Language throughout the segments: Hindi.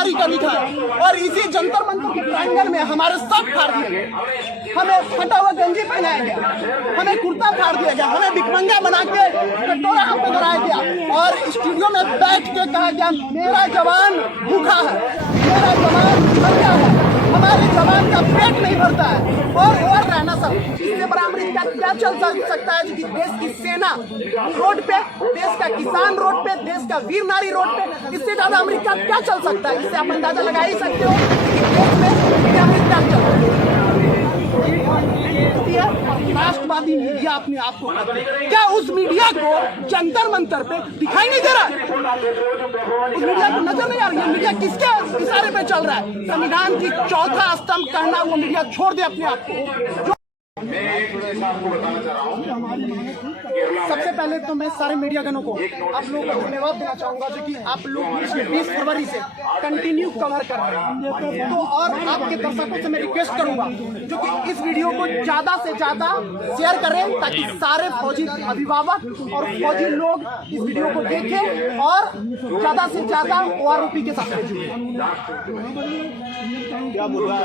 नारी का दिखाया और इसी जंतर मंतर के प्रांगण में हमारे सब फाड़ दिए गए। हमें फटा हुआ गंजी पहनाया गया, हमें कुर्ता फाड़ दिया गया, हमें भिखमंगा बना के कटोरा हम पे कराया गया और स्टूडियो में बैठ के कहा गया मेरा जवान भूखा है, मेरा जवान भूखा है, हमारे जवान का पेट नहीं भरता है। और रहना सब इससे बड़ा अमेरिका क्या चल सकता है कि देश की सेना रोड पे, देश का किसान रोड पे, देश का वीर नारी रोड पे, इससे ज्यादा अमेरिका क्या चल सकता है? इससे आप अंदाजा लगा ही सकते हो कि देश में क्या अमेरिका चल रहा है। राष्ट्रवादी मीडिया अपने आप को क्या उस मीडिया को जंतर मंतर पे दिखाई नहीं दे रहा है? उस मीडिया को नजर नहीं आ रही है? मीडिया किसके इशारे पे चल रहा है? संविधान की चौथा स्तंभ कहना वो मीडिया छोड़ दे अपने आप को। मैं आपको बताना चाह रहा हूँ। सबसे पहले तो मैं सारे मीडियागणों को आप लोगों को धन्यवाद देना चाहूंगा जो कि आप लोग पिछले 20 फरवरी से कंटिन्यू कवर कर रहे हैं। तो और आपके दर्शकों से मैं रिक्वेस्ट करूंगा जो कि इस वीडियो को ज्यादा से ज्यादा शेयर करें ताकि सारे फौजी अभिभावक और फौजी लोग इस वीडियो को देखें और ज्यादा से ज्यादा ओआरओपी के साथ जुड़े। क्या मुद्दा है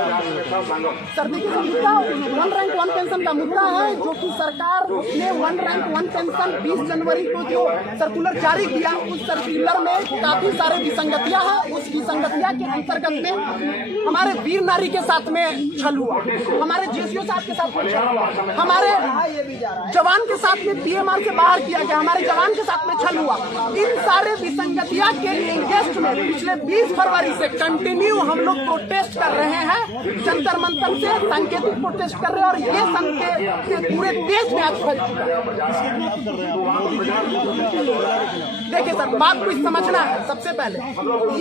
सर देखिए, मुद्दा 1 रैंक 1 पेंशन का मुद्दा है जो कि सरकार ने 1 रैंक 1 पेंशन 20 जनवरी को जो सर्कुलर जारी किया उस सर्कुलर में काफी सारे विसंगतियां हैं। उस विसंगतियां के अंतर्गत में हमारे वीर नारी के साथ में छल हुआ, हमारे जेसीओ साहब के साथ में छल हुआ, हमारे जवान के साथ में पीएमआर से बाहर किया गया, हमारे जवान के साथ में छल हुआ। इन सारे विसंगतियां के एंगेस्ट में पिछले 20 फरवरी से कंटिन्यू हम लोग प्रोटेस्ट कर रहे हैं, जंतर मंतर से सांकेतिक प्रोटेस्ट कर रहे हैं और ये संकेत पूरे देश में आज फैल चुका है। देखिए सर, बात को समझना है। सबसे पहले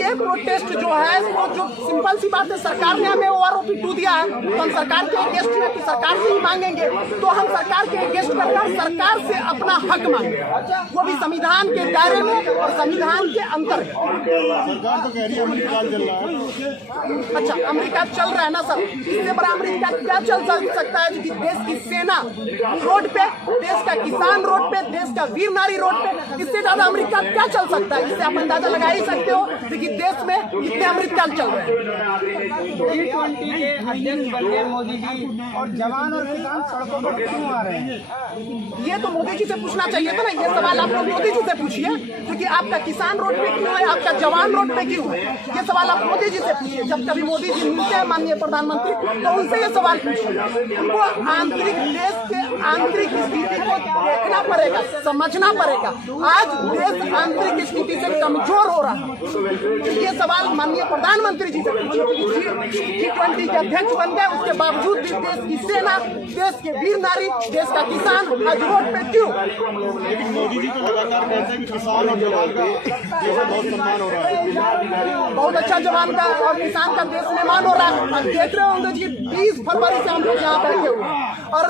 ये प्रोटेस्ट जो है वो जो सिंपल सी बात है, सरकार ने हमें ओआरओपी 2 दिया है तो हम सरकार के अगेंस्ट में कि सरकार से ही मांगेंगे, तो हम सरकार के अगेंस्ट करकर सरकार से अपना हक मांगेंगे, वो भी संविधान के दायरे में और संविधान के अंतर। सरकार तो कह रही है अमेरिका चल रहा है। अच्छा, अमेरिका चल रहा है ना सर, इससे बड़ा अमेरिका क्या चल सकता है कि देश की सेना रोड पे, देश का किसान रोड पे, देश का वीर नारी रोड पे, इससे ज्यादा अमेरिका क्या चल सकता है? इससे आप अंदाजा लगा ही सकते हो कि देश में कितने अमेरिका चल रहे हैं। G20 के अध्यक्ष बन गए मोदी जी और जवान और किसान सड़कों पर क्यों आ रहे हैं? ये तो मोदी जी से पूछना चाहिए था ना, ये सवाल आप लोग मोदी जी से पूछिए क्योंकि आपका किसान रोड पे क्यों है, आपका जवान रोड पे क्यों है, ये सवाल आप मोदी जी से पूछिए। जब कभी मोदी जी मिलते हैं माननीय प्रधानमंत्री तो उनसे ये सवाल पूछिए। उनको आंतरिक, देश के आंतरिक स्थिति को देखना पड़ेगा, समझना पड़ेगा। आज देश आंतरिक स्थिति से कमजोर हो रहा है, ये सवाल माननीय प्रधानमंत्री जी से पूछिए। G20 के अध्यक्ष बन गए, उसके बावजूद भी देश की सेना, देश के वीर नारी, देश का किसान आज रोड पे क्यों? लेकिन मोदी जी तो लगातार कहते हैं कि किसान और जवान का देश में बहुत सम्मान हो रहा है। बहुत अच्छा जवान का और किसान का देश में मान हो रहा है। आप देख रहे होंगे जी 20 फरवरी से हम लोग यहाँ बैठे हुए और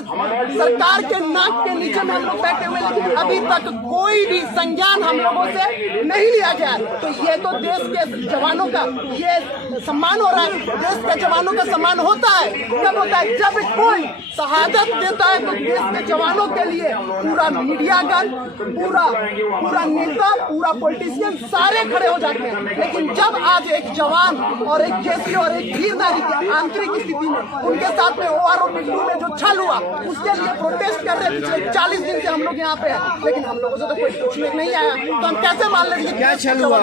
सरकार के नाक के नीचे में हम लोग बैठे हुए, लेकिन अभी तक कोई भी संज्ञान हम लोगों से नहीं लिया गया। तो ये तो देश के जवानों का ये सम्मान हो रहा है। देश के जवानों का सम्मान होता है कब होता है? जब कोई शहादत देता है तो देश के जवानों के लिए पूरा मीडियागण, पूरा नेता, पूरा पॉलिटिशियन सारे खड़े हो जाते हैं। लेकिन जब आज एक जवान और एक जेसी और एक वीर नारी की आंतरिक स्थिति में उनके साथ में ओआरओपी 2 में जो छल हुआ उसके लिए प्रोटेस्ट कर रहे हैं, पिछले 40 दिन से हम लोग यहाँ पे हैं, लेकिन हम लोगों से तो कोई पूछने नहीं आया, तो हम कैसे मान लेंगे क्या छल हुआ?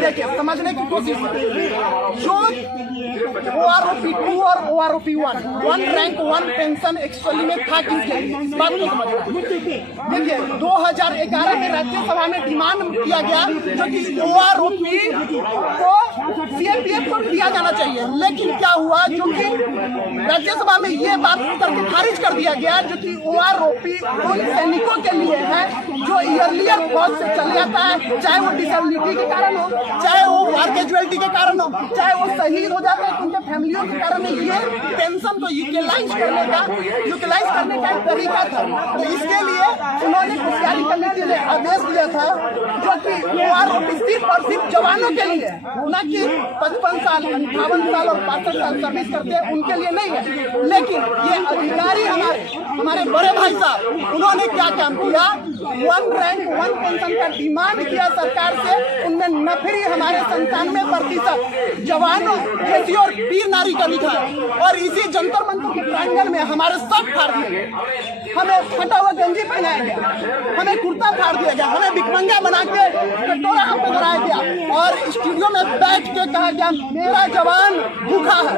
देखिए, समझने की कोशिश जो ओआरओपी 2 और ओआरओपी 1 रैंक 1 पेंशन एक्चुअली में था किसके लिए, इस बात को समझना। देखिए 2011 में राज्यसभा में डिमांड किया गया जो कि ओआरओपी को सीएपीएफ को दिया जाना चाहिए, लेकिन क्या हुआ जो कि राज्यसभा में ये बात करके खारिज कर दिया गया जो कि ओआरओपी उन सैनिकों के लिए है जो ईयरलियर फौज से चले जाता है, चाहे वो डिसेबिलिटी के कारण हो, चाहे वो वार कैजुअलिटी के कारण हो, चाहे वो शहीद हो जाते हैं उनके फैमिलियों के कारण। ये पेंशन को यूटिलाइज करने का एक तरीका था। तो इसके लिए उन्होंने होशियारी कमेटी ने आदेश दिया था जो कि ओआरओपी सिर्फ और सिर्फ जवानों के लिए, न कि 55 साल, 58 साल और 65 साल सर्विस करते हैं उनके लिए नहीं है। लेकिन ये अधिकारी हमारे हमारे बड़े भाई साहब, उन्होंने क्या काम किया, 1 रैंक 1 पेंशन का डिमांड किया सरकार से, उनमें नफरी हमारे 97% जवानों, जैसी और वीर नारी का लिखा है। और इसी जंतर मंतर के प्रांगण में हमारे सब फाड़ दिए गए, हमें फटा हुआ गंजी पहनाया गया, हमें कुर्ता फाड़ दिया गया, हमें भिखमंगा बना के कटोरा हम पे धराया गया और स्टूडियो में बैठ के कहा गया मेरा जवान भूखा है,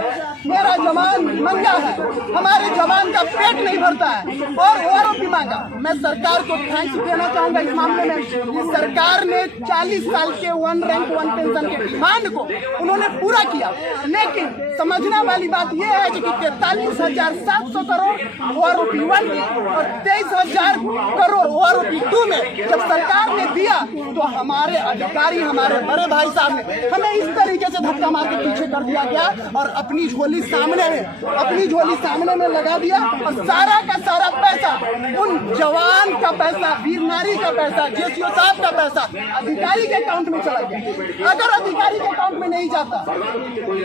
मेरा जवान नंगा है, हमारे जवान का पेट नहीं भरता है और आरोपी मांगा। मैं सरकार को थैंक्स देना चाहूंगा इस मामले में कि सरकार ने 40 साल के 1 रैंक 1 पेंशन के डिमांड को उन्होंने पूरा किया। लेकिन समझने वाली बात यह है कि 43,700 करोड़ आरोपी 1 में और 23,000 करोड़ आरोपी 2 में जब सरकार ने दिया तो हमारे अधिकारी, हमारे बड़े भाई साहब ने हमें इस तरीके से धक्का मार के पीछे कर दिया गया और अपनी झोली सामने में लगा दिया और सारा का सारा पैसा, उन जवान का पैसा, वीर नारी का पैसा, जेसीओ साहब का पैसा अधिकारी के अकाउंट में चला गया। अगर अधिकारी के अकाउंट में नहीं जाता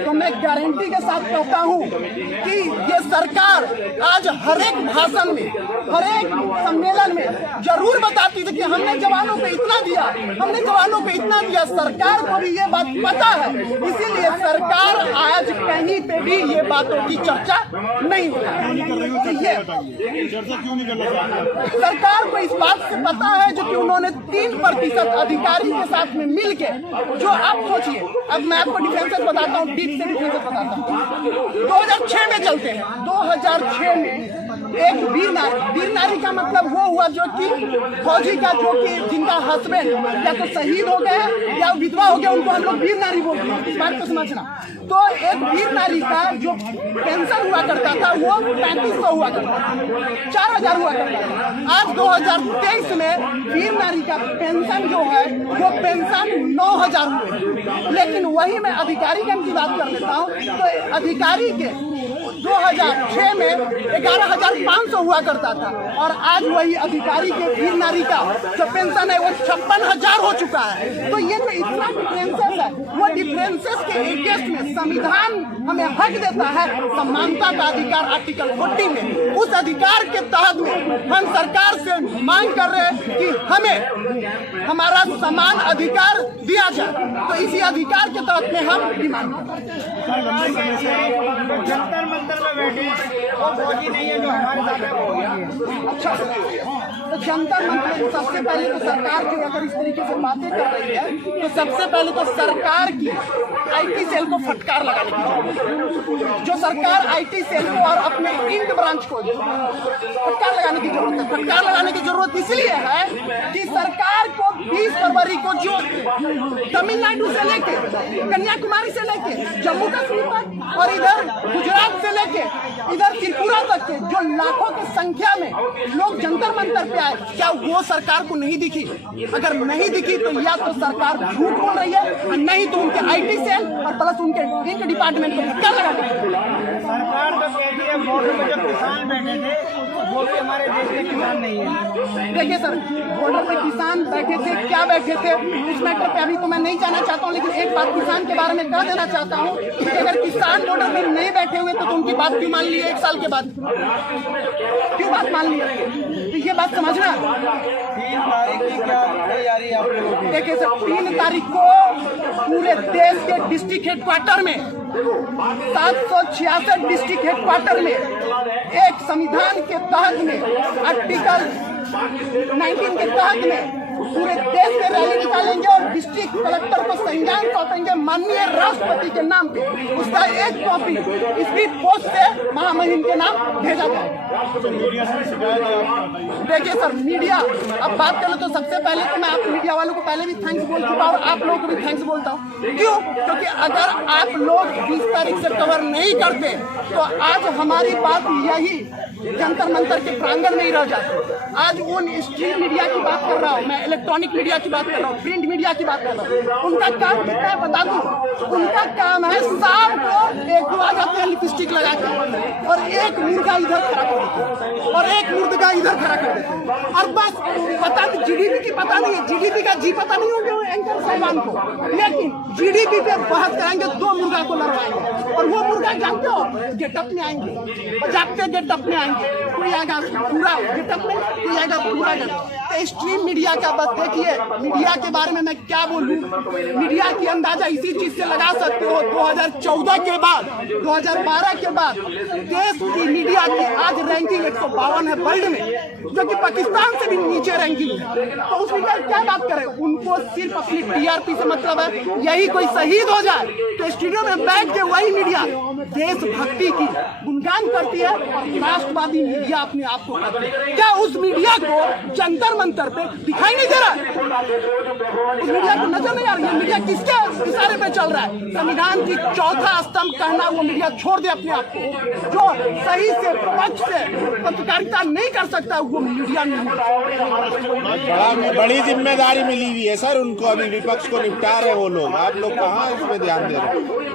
तो मैं गारंटी के साथ कहता हूं कि ये सरकार आज हर एक भाषण में, हर एक सम्मेलन में जरूर बताती थी कि हमने जवानों को इतना दिया, हमने जवानों को इतना दिया। सरकार को भी ये बात पता है, इसीलिए सरकार आज कहीं पे भी ये बातों की चर्चा नहीं हो रही है। चर्चा क्यों नहीं करना? सरकार को इस बात से पता है जो कि उन्होंने 3% अधिकारी के साथ में मिलके, जो आप सोचिए, अब मैं आपको डिफरेंसेस बताता हूँ, डीप से डिफरेंसेस बताता हूँ। 2006 में चलते हैं, 2006 में एक वीर नारी का मतलब वो हुआ जो कि फौजी का, जो कि जिनका हस्बैंड या तो शहीद हो गए या विधवा हो गया, उनको हम लोग वीर नारी बोलते हैं। इस बात को समझना। तो एक वीर नारी का जो पेंशन हुआ करता था वो 3500 हुआ करता था, 4000 हुआ करता था। आज 2023 में वीर नारी का पेंशन जो है वो पेंशन 9000 हुए। लेकिन वही मैं अधिकारी की बात कर लेता हूँ तो अधिकारी के 2006 में 11,500 हुआ करता था और आज वही अधिकारी के वीर नारी का जो पेंशन है वो 56,000 हो चुका है। तो ये तो इतना डिफरेंसेस है। वो डिफरेंसेस के अगेंस्ट में संविधान हमें हक देता है समानता का अधिकार, आर्टिकल 40 में। उस अधिकार के तहत में हम सरकार से मांग कर रहे हैं कि हमें हमारा समान अधिकार दिया जाए। तो इसी अधिकार के तहत में हम डिमांड करते हैं। जंतर मंतर में बैठे और फौजी नहीं है जो हमारे साथ है वो है। अच्छा, तो जंतर मंतर सबसे पहले तो सरकार की अगर इस तरीके से बातें कर रही है तो सबसे पहले तो सरकार की आईटी सेल को फटकार लगाने की जरूरत है। जो सरकार आईटी सेल को और अपने इंक ब्रांच को फटकार लगाने की जरूरत है। फटकार लगाने की जरूरत इसलिए है कि सरकार को 20 फरवरी को जो तमिलनाडु से लेके, कन्याकुमारी से लेके, जम्मू कश्मीर तक और इधर गुजरात से लेके इधर त्रिपुरा तक के जो लाखों की संख्या में लोग जंतर मंतर पे आए, क्या वो सरकार को नहीं दिखी? अगर नहीं दिखी तो या तो सरकार झूठ बोल रही है और नहीं तो उनके आईटी सेल और प्लस उनके इंक डिपार्टमेंट को फटकार लगा रही। सरकार तो कहती है बॉर्डर पे जब किसान बैठे थे वो भी हमारे देश के किसान नहीं है। देखिए सर, बॉर्डर पे किसान बैठे थे, क्या बैठे थे इस मैटर पे अभी तो मैं नहीं जाना चाहता हूँ, लेकिन एक बात किसान के बारे में कह देना चाहता हूँ कि अगर किसान बॉर्डर पे नहीं बैठे हुए तो उनकी बात क्यों मान ली 1 साल के बाद? क्यों बात मान ली? तो ये बात समझना। 3 तारीख की क्या तैयारी आप लोगों की? देखिए सर, 3 तारीख को पूरे देश के डिस्ट्रिक्ट हेडक्वार्टर में 766 डिस्ट्रिक्ट हेडक्वार्टर में एक संविधान के तहत में आर्टिकल 19 के तहत में पूरे देश में रैली निकालेंगे और डिस्ट्रिक्ट कलेक्टर को संज्ञान सौंपेंगे माननीय राष्ट्रपति के नाम पे। उसका एक कॉपी स्पीड पोस्ट से महामहिम के नाम भेजा जाएगा। देखिए सर, मीडिया अब बात करें तो सबसे पहले तो मैं आप मीडिया वालों को पहले भी थैंक्स बोल चुका और आप लोगों को भी थैंक्स बोलता हूँ। क्यों? क्योंकि अगर आप लोग 20 तारीख से कवर नहीं करते तो आज हमारी बात यही जंतर मंतर के प्रांगण में ही रह जाती। आज वो स्ट्रीम मीडिया की बात कर रहा हूँ, मैं इलेक्ट्रॉनिक मीडिया की बात कर रहा हूँ, प्रिंट मीडिया की बात कर रहा हूँ। उनका काम कितना है बता दूँ, उनका काम है शाम को एक दो आ जाते हैं लिपस्टिक लगा के और एक मुर्गा इधर खड़ा कर देते हैं और एक मुर्गा इधर खड़ा कर देते हैं और बस पता नहीं जीडीपी की पता नहीं है, जीडीपी का जी पता नहीं होगा एंकर साहिबान को, लेकिन जीडीपी पे बहस कराएंगे, दो मुर्गा को लड़वाएंगे और वो मुर्गा जानते हो गेटअप में आएंगे, बजाते गेटअप में आएंगे, कोई आएगा पूरा गेटअप में, कोई आएगा पूरा गेटअप। स्ट्रीम मीडिया का बस देखिए, मीडिया के बारे में मैं क्या बोलूं, मीडिया की अंदाजा इसी चीज से लगा सकते हो 2014 के बाद 2012 के बाद देश की मीडिया की आज रैंकिंग 152 है वर्ल्ड में, जो कि पाकिस्तान से भी नीचे रैंकिंग है। तो उस मीडिया की क्या बात करें, उनको सिर्फ अपनी टीआरपी से मतलब है, यही कोई शहीद हो जाए तो स्टूडियो में बैठ के वही मीडिया देशभक्ति की गुणगान करती है और राष्ट्रवादी मीडिया अपने आप को करती है। क्या उस मीडिया को जंतर मंतर पे दिखाई नहीं दे रहा है? उस मीडिया को नजर नहीं आ रही है? मीडिया किसके इशारे पे चल रहा है? संविधान की चौथा स्तंभ कहना वो मीडिया छोड़ दे अपने आप को, जो सही से पक्ष से पत्रकारिता नहीं कर सकता वो मीडिया नहीं। बड़ी जिम्मेदारी मिली हुई है सर उनको, अभी विपक्ष को निपटा रहे वो लोग, आप लोग कहाँ इसमें ध्यान दे रहे हैं?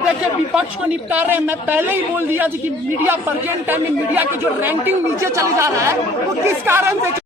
देखिए विपक्ष को निपटा रहे हैं, मैं पहले ही बोल दिया था कि मीडिया प्रेजेंट टाइम में मीडिया की जो रैंकिंग नीचे चले जा रहा है वो किस कारण से